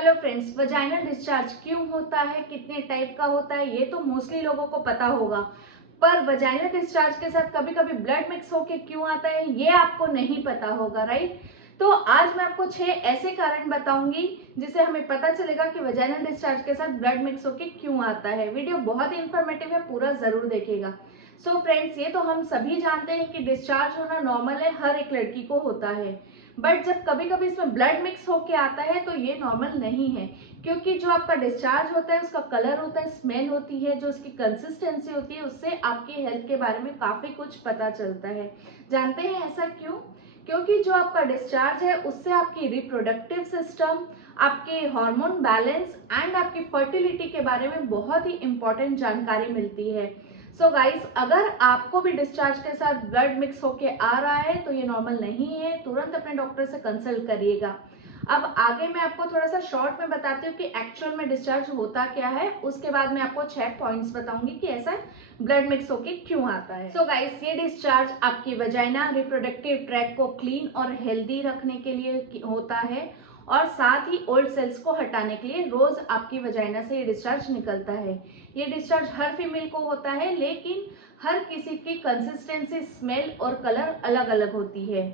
Hello friends, vaginal discharge क्यों होता है, कितने टाइप का होता है, ये तो मोस्टली लोगों को पता होगा। पर वजाइनल डिस्चार्ज के साथ कभी कभी ब्लड मिक्स होके क्यों आता है, ये आपको नहीं पता होगा, राइट। तो आज मैं आपको 6 ऐसे कारण बताऊंगी जिससे हमें पता चलेगा कि वजाइनल डिस्चार्ज के साथ ब्लड मिक्स होके क्यों आता है। वीडियो बहुत ही इंफॉर्मेटिव है, पूरा जरूर देखिएगा। सो फ्रेंड्स, ये तो हम सभी जानते हैं कि डिस्चार्ज होना नॉर्मल है, हर एक लड़की को होता है। बट जब कभी कभी इसमें ब्लड मिक्स होके आता है तो ये नॉर्मल नहीं है, क्योंकि जो आपका डिस्चार्ज होता है उसका कलर होता है, स्मेल होती है, जो उसकी कंसिस्टेंसी होती है, उससे आपकी हेल्थ के बारे में काफी कुछ पता चलता है। जानते हैं ऐसा क्यों? क्योंकि जो आपका डिस्चार्ज है उससे आपकी रिप्रोडक्टिव सिस्टम, आपके हार्मोन बैलेंस एंड आपकी फर्टिलिटी के बारे में बहुत ही इंपॉर्टेंट जानकारी मिलती है। सो गाइस, अगर आपको भी डिस्चार्ज के साथ ब्लड मिक्स होके आ रहा है तो ये नॉर्मल नहीं है, तुरंत अपने डॉक्टर से कंसल्ट करिएगा। अब आगे मैं आपको थोड़ा सा शॉर्ट में बताती हूँ कि एक्चुअल में डिस्चार्ज होता क्या है, उसके बाद मैं आपको 6 पॉइंट्स बताऊंगी कि ऐसा ब्लड मिक्स होके क्यों आता है। सो गाइस, ये डिस्चार्ज आपकी वजाइना रिप्रोडक्टिव ट्रैक को क्लीन और हेल्दी रखने के लिए होता है, और साथ ही ओल्ड सेल्स को हटाने के लिए रोज आपकी वजाइना से ये डिस्चार्ज निकलता है। ये डिस्चार्ज हर फीमेल को होता है, लेकिन हर किसी की कंसिस्टेंसी, स्मेल और कलर अलग अलग होती है।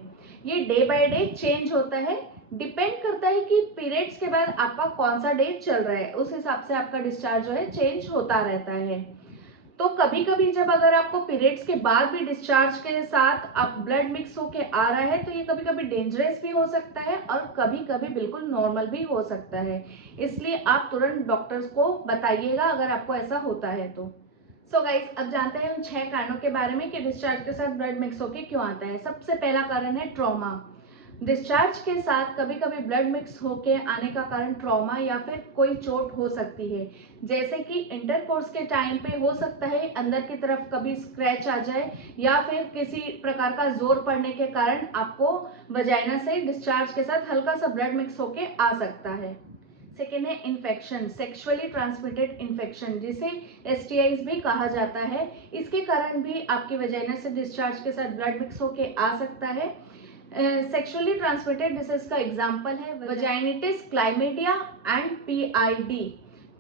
ये डे बाय डे चेंज होता है, डिपेंड करता है कि पीरियड्स के बाद आपका कौन सा डेट चल रहा है, उस हिसाब से आपका डिस्चार्ज जो है चेंज होता रहता है। तो कभी कभी जब अगर आपको पीरियड्स के बाद भी डिस्चार्ज के साथ आप ब्लड मिक्स होके आ रहा है तो ये कभी कभी डेंजरस भी हो सकता है और कभी कभी बिल्कुल नॉर्मल भी हो सकता है। इसलिए आप तुरंत डॉक्टर्स को बताइएगा अगर आपको ऐसा होता है तो। सो गाइस, अब जानते हैं उन 6 कारणों के बारे में कि डिस्चार्ज के साथ ब्लड मिक्स होके क्यों आता है। सबसे पहला कारण है ट्रॉमा। डिस्चार्ज के साथ कभी कभी ब्लड मिक्स होके आने का कारण ट्रॉमा या फिर कोई चोट हो सकती है। जैसे कि इंटरकोर्स के टाइम पे हो सकता है अंदर की तरफ कभी स्क्रैच आ जाए, या फिर किसी प्रकार का जोर पड़ने के कारण आपको वजाइना से डिस्चार्ज के साथ हल्का सा ब्लड मिक्स होके आ सकता है। सेकेंड है इन्फेक्शन, सेक्सुअली ट्रांसमिटेड इन्फेक्शन, जिसे एसटीआईज भी कहा जाता है। इसके कारण भी आपकी वजाइना से डिस्चार्ज के साथ ब्लड मिक्स होके आ सकता है। सेक्सुअली ट्रांसमिटेड डिसीज का एग्जांपल है vaginitis, chlamydia and PID,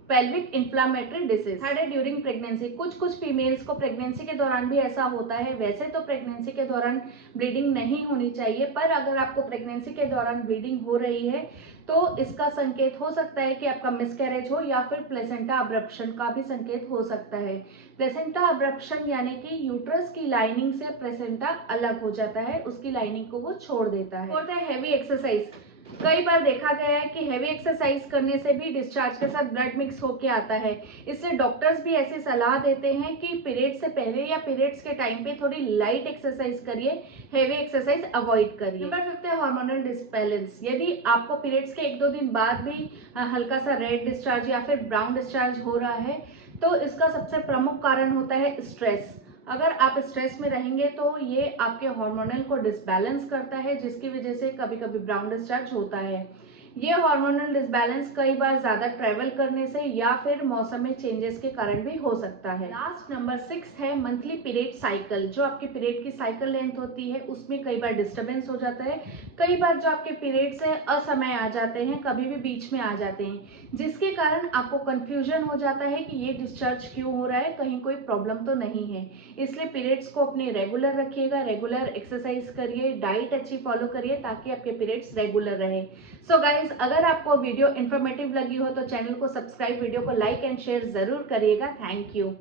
pelvic inflammatory disease. Third है ड्यूरिंग प्रेगनेंसी। कुछ फीमेल्स को प्रेगनेंसी के दौरान भी ऐसा होता है। वैसे तो प्रेगनेंसी के दौरान ब्लीडिंग नहीं होनी चाहिए, पर अगर आपको प्रेगनेंसी के दौरान ब्लीडिंग हो रही है तो इसका संकेत हो सकता है कि आपका मिसकैरेज हो, या फिर प्लेसेंटा अब्रप्शन का भी संकेत हो सकता है। प्लेसेंटा अब्रप्शन यानी कि यूट्रस की लाइनिंग से प्लेसेंटा अलग हो जाता है, उसकी लाइनिंग को वो छोड़ देता है। फोर्थ है हेवी एक्सरसाइज। कई बार देखा गया है कि हेवी एक्सरसाइज करने से भी डिस्चार्ज के साथ ब्लड मिक्स होके आता है। इसलिए डॉक्टर्स भी ऐसी सलाह देते हैं कि पीरियड्स से पहले या पीरियड्स के टाइम पे थोड़ी लाइट एक्सरसाइज करिए, हेवी एक्सरसाइज अवॉइड करिए। नंबर 5 है हार्मोनल डिसबैलेंस। यदि आपको पीरियड्स के 1-2 दिन बाद भी हल्का सा रेड डिस्चार्ज या फिर ब्राउन डिस्चार्ज हो रहा है तो इसका सबसे प्रमुख कारण होता है स्ट्रेस। अगर आप स्ट्रेस में रहेंगे तो ये आपके हार्मोनल को डिसबैलेंस करता है, जिसकी वजह से कभी कभी ब्राउन डिस्चार्ज होता है। ये हार्मोनल डिसबैलेंस कई बार ज्यादा ट्रेवल करने से या फिर मौसम में चेंजेस के कारण भी हो सकता है। लास्ट नंबर 6 है मंथली पीरियड साइकिल। जो आपके पीरियड की साइकिल लेंथ होती है उसमें कई बार डिस्टर्बेंस हो जाता है। कई बार जो आपके पीरियड्स है असमय आ जाते हैं, कभी भी बीच में आ जाते हैं, जिसके कारण आपको कंफ्यूजन हो जाता है कि ये डिस्चार्ज क्यों हो रहा है, कहीं कोई प्रॉब्लम तो नहीं है। इसलिए पीरियड्स को अपने रेगुलर रखिएगा, रेगुलर एक्सरसाइज करिए, डाइट अच्छी फॉलो करिए ताकि आपके पीरियड्स रेगुलर रहे। सो गाइज, अगर आपको वीडियो इन्फॉर्मेटिव लगी हो तो चैनल को सब्सक्राइब, वीडियो को लाइक एंड शेयर जरूर करिएगा। Thank you.